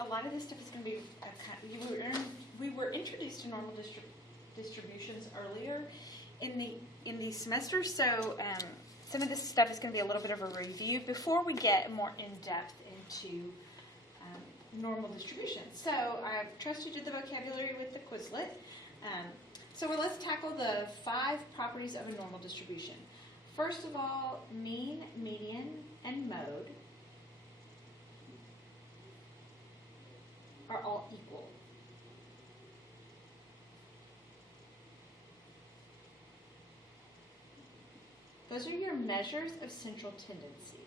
a lot of this stuff is going to be, we were introduced to normal distributions earlier in the semester, so some of this stuff is going to be a little bit of a review before we get more in-depth into normal distributions. So I trust you did the vocabulary with the Quizlet. So let's tackle the 5 properties of a normal distribution. First of all, mean, median, and mode are all equal. Those are your measures of central tendency.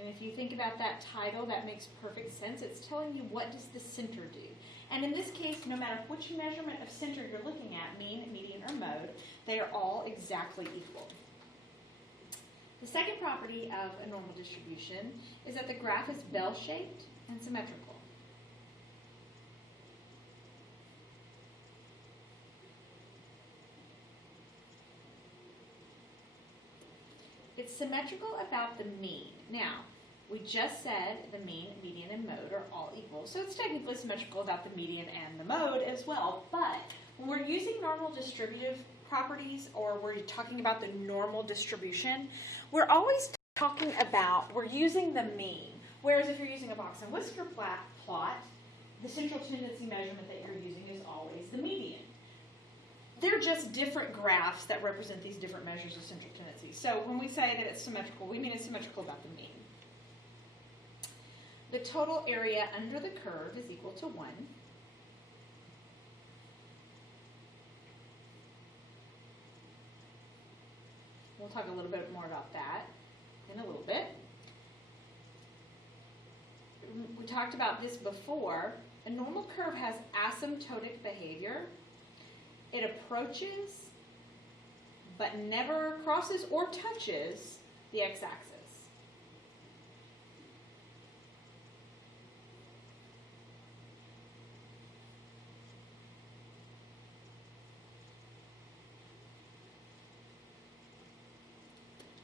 And if you think about that title, that makes perfect sense. It's telling you what does the center do. And in this case, no matter which measurement of center you're looking at, mean, median, or mode, they are all exactly equal. The second property of a normal distribution is that the graph is bell-shaped and symmetrical. It's symmetrical about the mean. Now, we just said the mean, median, and mode are all equal, so it's technically symmetrical about the median and the mode as well. But when we're using normal distributive properties, or we're talking about the normal distribution, we're always talking about, we're using the mean. Whereas if you're using a box and whisker plot, the central tendency measurement that you're using is always the median. They're just different graphs that represent these different measures of central tendency. So when we say that it's symmetrical, we mean it's symmetrical about the mean. The total area under the curve is equal to 1. We'll talk a little bit more about that in a little bit. We talked about this before. A normal curve has asymptotic behavior. It approaches, but never crosses or touches the x-axis.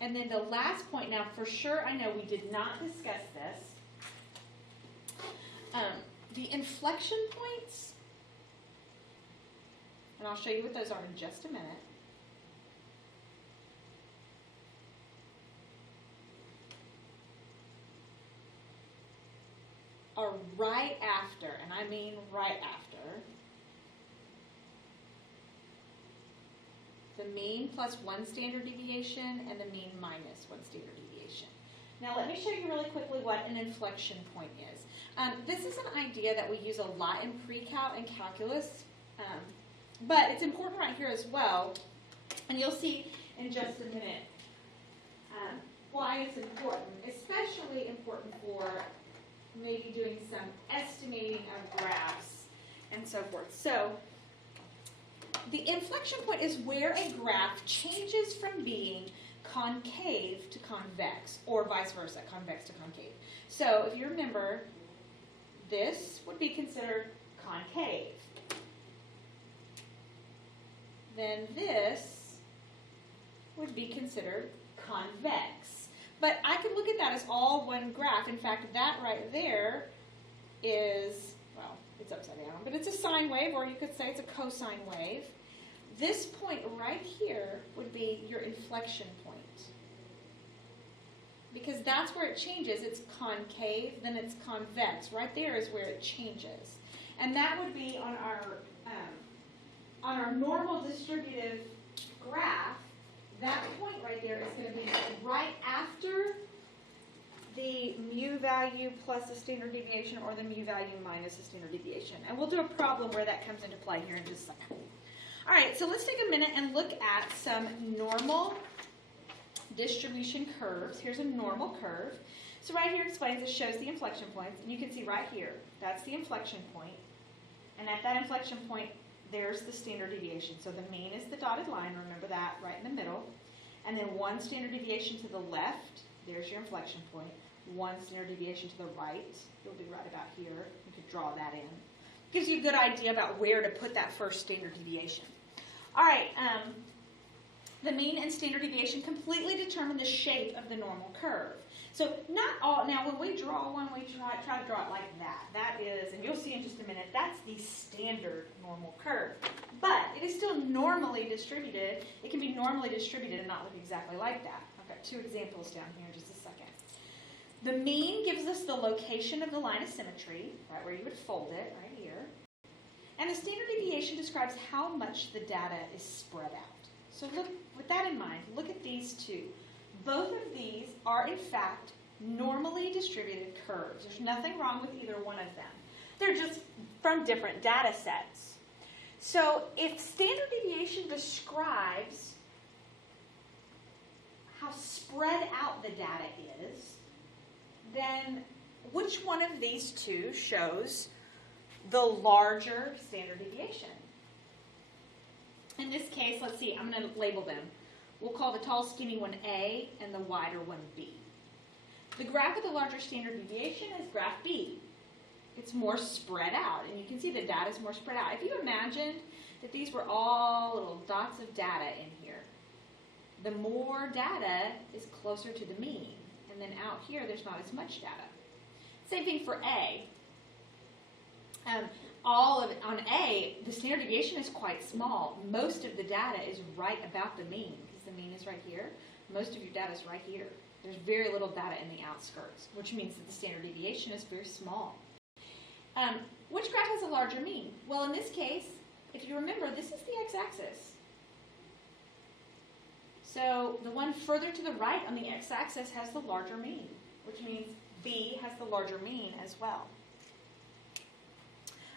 And then the last point, now for sure I know we did not discuss this. The inflection points, and I'll show you what those are in just a minute. Are right after, and I mean right after, the mean plus 1 standard deviation and the mean minus 1 standard deviation. Now let me show you really quickly what an inflection point is. This is an idea that we use a lot in pre-cal and calculus, but it's important right here as well, and you'll see in just a minute why it's important, especially important for maybe doing some estimating of graphs and so forth. So the inflection point is where a graph changes from being concave to convex, or vice versa, convex to concave. So if you remember, this would be considered concave. Then this would be considered convex. But I could look at that as all one graph. In fact, that right there is, well, it's upside down, but it's a sine wave, or you could say it's a cosine wave. This point right here would be your inflection point, because that's where it changes. It's concave, then it's convex. Right there is where it changes. And that would be on our normal distributive graph. That point right there is going to be right after the mu value plus the standard deviation, or the mu value minus the standard deviation. And we'll do a problem where that comes into play here in just a second. All right, so let's take a minute and look at some normal distribution curves. Here's a normal curve. So right here explains, it shows the inflection points, and you can see right here, that's the inflection point. And at that inflection point, there's the standard deviation. So the mean is the dotted line, remember that, right in the middle. And then 1 standard deviation to the left, there's your inflection point. 1 standard deviation to the right, it'll be right about here. You could draw that in. Gives you a good idea about where to put that first standard deviation. All right, The mean and standard deviation completely determine the shape of the normal curve. So not all, now when we draw one, we try to draw it like that. That is, and you'll see in just a minute, that's the standard normal curve. But it is still normally distributed. It can be normally distributed and not look exactly like that. I've got two examples down here in just a second. The mean gives us the location of the line of symmetry, right where you would fold it, right here. And the standard deviation describes how much the data is spread out. So look, with that in mind, look at these two. Both of these are, in fact, normally distributed curves. There's nothing wrong with either one of them. They're just from different data sets. So if standard deviation describes how spread out the data is, then which one of these two shows the larger standard deviation? In this case, let's see, I'm going to label them. We'll call the tall, skinny one A and the wider one B. The graph of the larger standard deviation is graph B. It's more spread out, and you can see the data is more spread out. If you imagined that these were all little dots of data in here, the more data is closer to the mean, and then out here there's not as much data. Same thing for A. On A, the standard deviation is quite small. Most of the data is right about the mean, because the mean is right here. Most of your data is right here. There's very little data in the outskirts, which means that the standard deviation is very small. Which graph has a larger mean? Well, in this case, if you remember, this is the x-axis. So the one further to the right on the x-axis has the larger mean, which means B has the larger mean as well.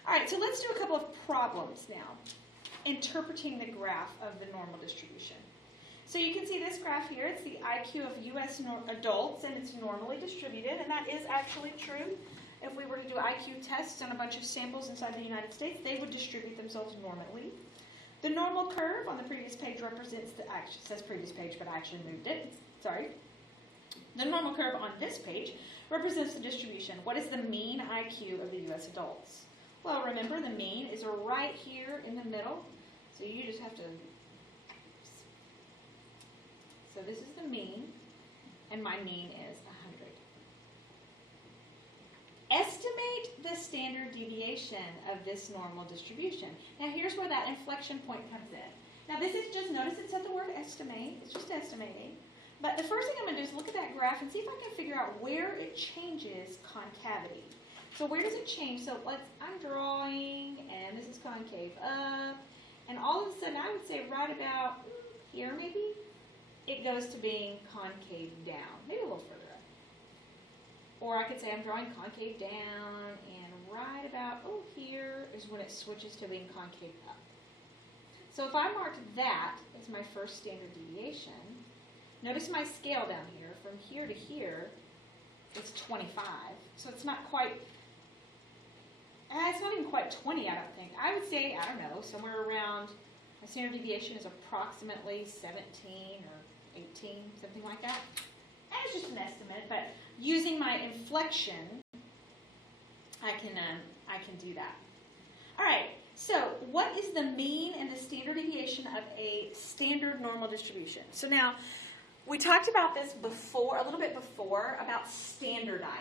All right, so let's do a couple of problems now, interpreting the graph of the normal distribution. So you can see this graph here. It's the IQ of U.S. adults, and it's normally distributed, and that is actually true. If we were to do IQ tests on a bunch of samples inside the United States, they would distribute themselves normally. The normal curve on the previous page represents the, actually it says previous page, but I actually moved it. Sorry. The normal curve on this page represents the distribution. What is the mean IQ of the U.S. adults? Well, remember, the mean is right here in the middle, so you just have to, so this is the mean, and my mean is 100. Estimate the standard deviation of this normal distribution. Now, here's where that inflection point comes in. Now, this is just, notice it said the word estimate, it's just estimating, but the first thing I'm going to do is look at that graph and see if I can figure out where it changes concavity. So where does it change? So I'm drawing, and this is concave up, and all of a sudden I would say right about here maybe, it goes to being concave down, maybe a little further up. Or I could say I'm drawing concave down, and right about here is when it switches to being concave up. So if I marked that as my first standard deviation, notice my scale down here, from here to here, it's 25. So it's not quite, it's not even quite 20, I don't think. I would say, I don't know, somewhere around, my standard deviation is approximately 17 or 18, something like that. And it's just an estimate, but using my inflection, I can do that. All right, so what is the mean and the standard deviation of a standard normal distribution? So now, we talked about this before, a little bit before, about standardizing.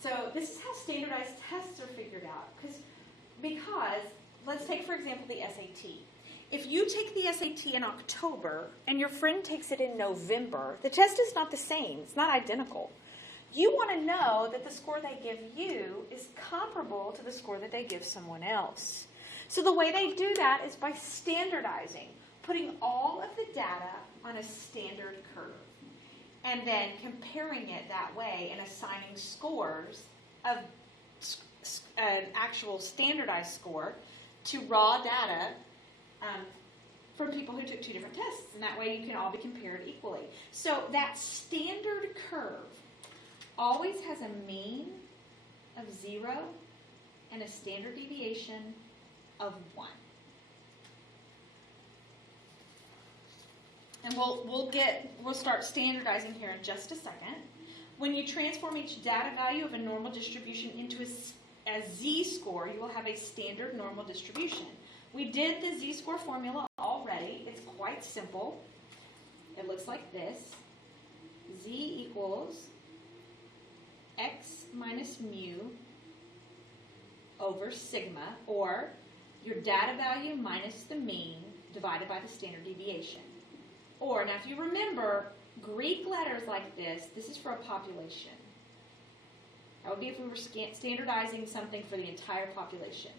So this is how standardized tests are figured out. Because, let's take, for example, the SAT. If you take the SAT in October and your friend takes it in November, the test is not the same. It's not identical. You want to know that the score they give you is comparable to the score that they give someone else. So the way they do that is by standardizing, putting all of the data on a standard curve, and then comparing it that way and assigning scores of an actual standardized score to raw data from people who took two different tests, and that way you can all be compared equally. So that standard curve always has a mean of 0 and a standard deviation of 1. And we'll start standardizing here in just a second. When you transform each data value of a normal distribution into a z-score, you will have a standard normal distribution. We did the z-score formula already. It's quite simple. it looks like this. Z equals x minus mu over sigma, or your data value minus the mean divided by the standard deviation. Or, now if you remember, Greek letters like this is for a population. That would be if we were standardizing something for the entire population.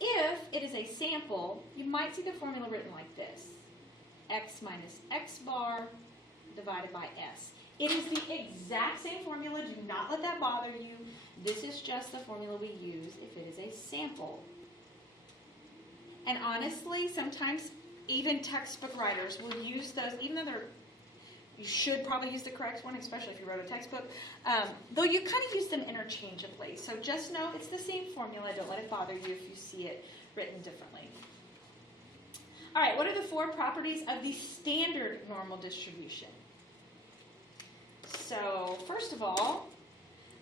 If it is a sample, you might see the formula written like this. X minus x bar divided by s. It is the exact same formula. Do not let that bother you. This is just the formula we use if it is a sample. And honestly, sometimes even textbook writers will use those, even though you should probably use the correct one, especially if you wrote a textbook, though you kind of use them interchangeably. So just know it's the same formula. Don't let it bother you if you see it written differently. All right, what are the 4 properties of the standard normal distribution? So first of all,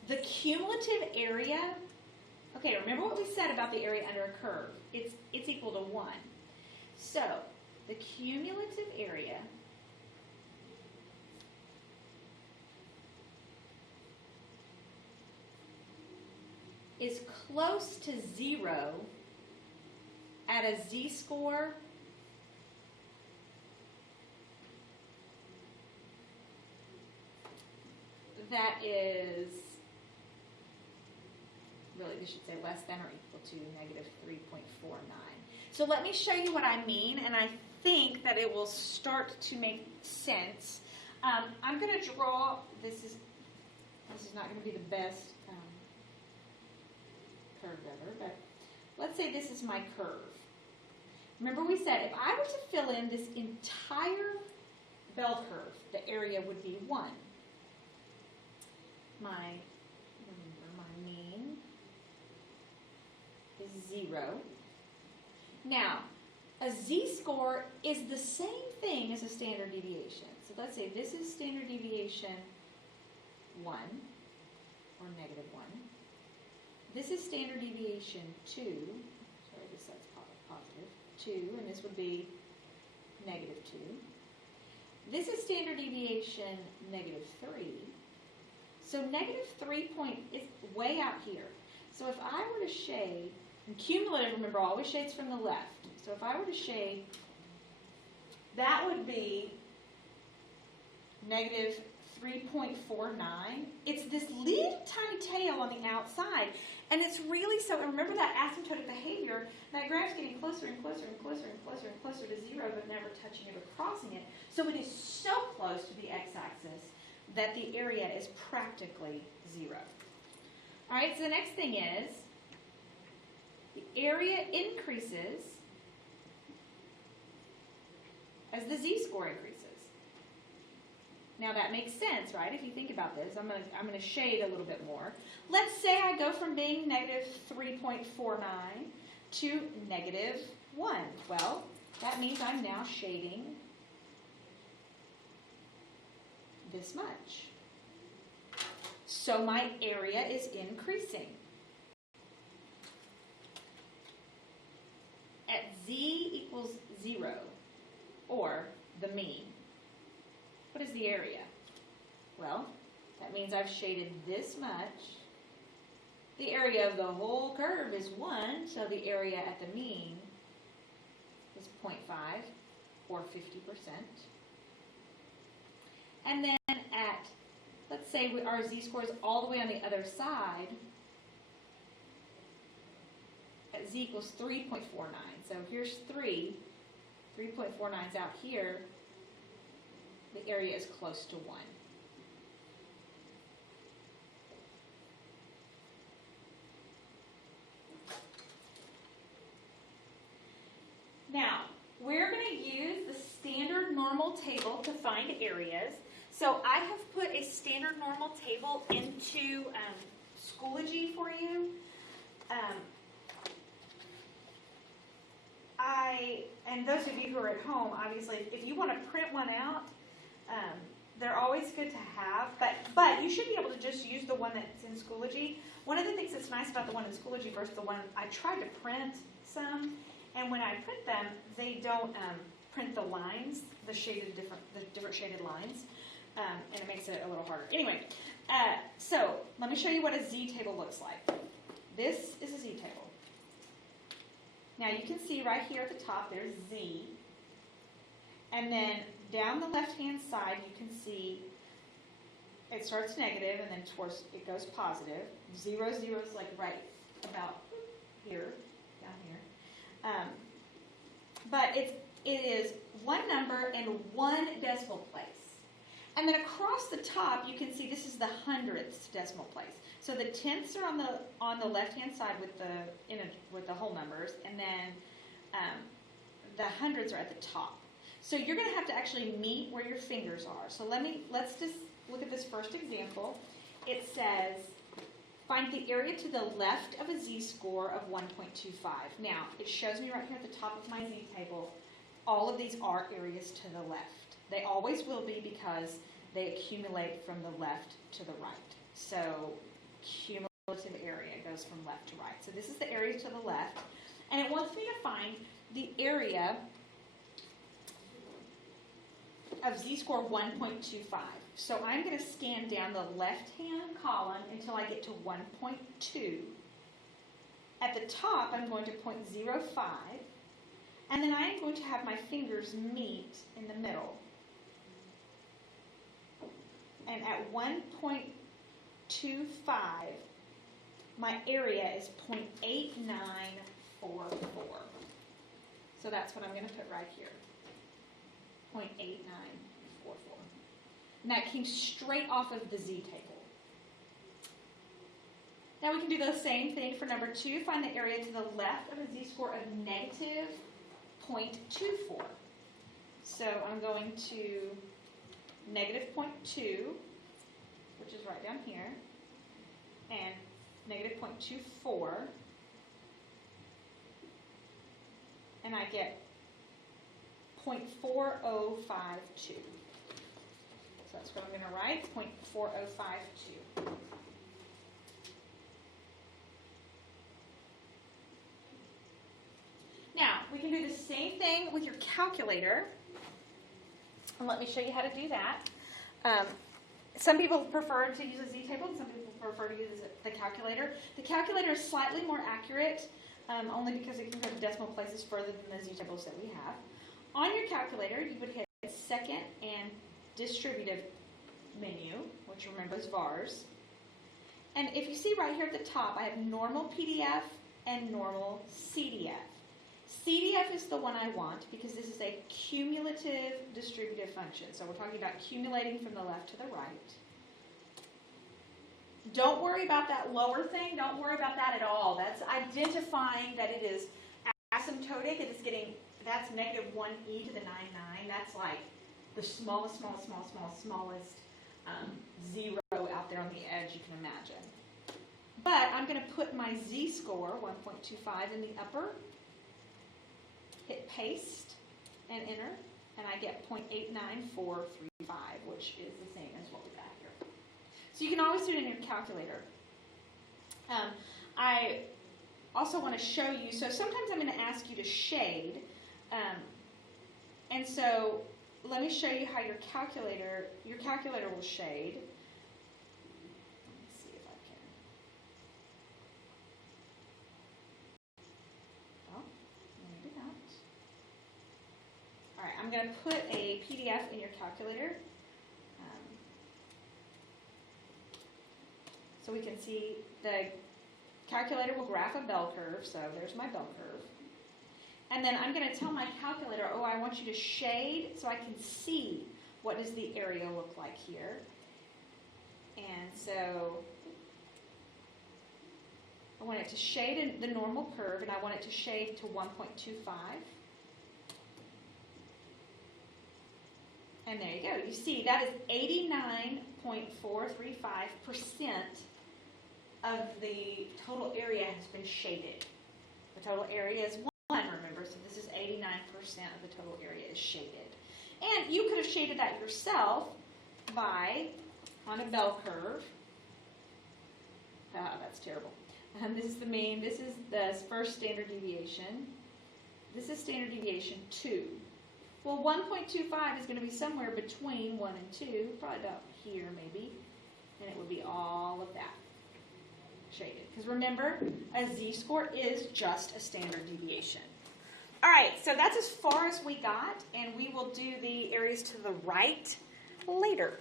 the cumulative area. Okay, remember what we said about the area under a curve. It's equal to 1. So the cumulative area is close to 0 at a z-score that is, really we should say less than or equal to negative 3.49. So let me show you what I mean, and I think that it will start to make sense. I'm going to draw, this is not going to be the best curve ever, but let's say this is my curve. Remember we said if I were to fill in this entire bell curve, the area would be 1. My mean is 0. Now, a z-score is the same thing as a standard deviation. So let's say this is standard deviation 1, or negative 1. This is standard deviation 2. Sorry, this side's positive. 2, and this would be negative 2. This is standard deviation negative 3. So negative 3 is way out here. So if I were to shade, and cumulative, remember, always shades from the left. So if I were to shade, that would be negative 3.49. It's this little tiny tail on the outside. And it's really so, and remember that asymptotic behavior, that graph's getting closer and closer and closer and closer and closer to 0, but never touching it or crossing it. So it is so close to the x-axis that the area is practically 0. All right, so the next thing is the area increases as the z-score increases. Now that makes sense, right? If you think about this, I'm going to shade a little bit more. Let's say I go from being negative 3.49 to negative 1. Well, that means I'm now shading this much. So my area is increasing. At z equals 0, or the mean, what is the area? Well, that means I've shaded this much. The area of the whole curve is 1, so the area at the mean is 0.5, or 50%. And then at, let's say our z-score is all the way on the other side, at z equals 3.49. So here's 3. 3.49 is out here. The area is close to 1. Now, we're going to use the standard normal table to find areas. So I have put a standard normal table into Schoology for you. And those of you who are at home, obviously, if you want to print one out, they're always good to have. But you should be able to just use the one that's in Schoology. One of the things that's nice about the one in Schoology versus the one I tried to print some, and when I print them, they don't print the lines. the different shaded lines, and it makes it a little harder. Anyway, so let me show you what a z-table looks like. This is a z-table. Now you can see right here at the top there's z, and then down the left-hand side you can see it starts negative and then towards it goes positive. 0, 0 is like right about here, down here. But it is one number and one decimal place. And then across the top, you can see this is the hundredths decimal place. So the tenths are on the left-hand side with the whole numbers, and then the hundreds are at the top. So you're going to have to actually meet where your fingers are. So let's just look at this first example. It says, find the area to the left of a z-score of 1.25. Now, it shows me right here at the top of my z-table, all of these are areas to the left. They always will be because they accumulate from the left to the right. So, cumulative area goes from left to right. So this is the area to the left, and it wants me to find the area of z-score 1.25. So I'm going to scan down the left-hand column until I get to 1.2. At the top, I'm going to 0.05, and then I'm going to have my fingers meet in the middle. And at 1.25, my area is 0.8944. So that's what I'm going to put right here, 0.8944. And that came straight off of the z-table. Now we can do the same thing for number 2. Find the area to the left of a z-score of negative 0.24. So I'm going to negative 0.2, which is right down here, and negative 0.24, and I get 0.4052. So that's what I'm going to write, 0.4052. Now, we can do the same thing with your calculator. And let me show you how to do that. Some people prefer to use a z-table, and some people prefer to use the calculator. The calculator is slightly more accurate, only because it can go to decimal places further than the z-tables that we have. On your calculator, you would hit second and distributive menu, which remember is vars. And if you see right here at the top, I have normal PDF and normal CDF. CDF is the one I want because this is a cumulative distributive function. So we're talking about accumulating from the left to the right. Don't worry about that lower thing. Don't worry about that at all. That's identifying that it is asymptotic. It is getting, that's negative 1e to the 99. That's like the smallest zero out there on the edge you can imagine. But I'm going to put my z-score, 1.25, in the upper. Hit paste and enter, and I get 0.89435, which is the same as what we got here. So you can always do it in your calculator. I also want to show you, so sometimes I'm going to ask you to shade, and so let me show you how your calculator will shade. Let's see if I can. Oh, maybe not. All right, I'm going to put a PDF in your calculator so we can see the calculator will graph a bell curve. So there's my bell curve. And then I'm going to tell my calculator, oh, I want you to shade so I can see what does the area look like here. And so I want it to shade in the normal curve, and I want it to shade to 1.25. And there you go. You see, that is 89.435% of the total area has been shaded. The total area is 1, remember, so this is 89% of the total area is shaded. And you could have shaded that yourself by, on a bell curve. That's terrible. This is the mean. This is the first standard deviation. This is standard deviation 2. Well, 1.25 is going to be somewhere between 1 and 2, probably about here maybe, and it would be all of that shaded. Because remember, a z-score is just a standard deviation. All right, so that's as far as we got, and we will do the areas to the right later.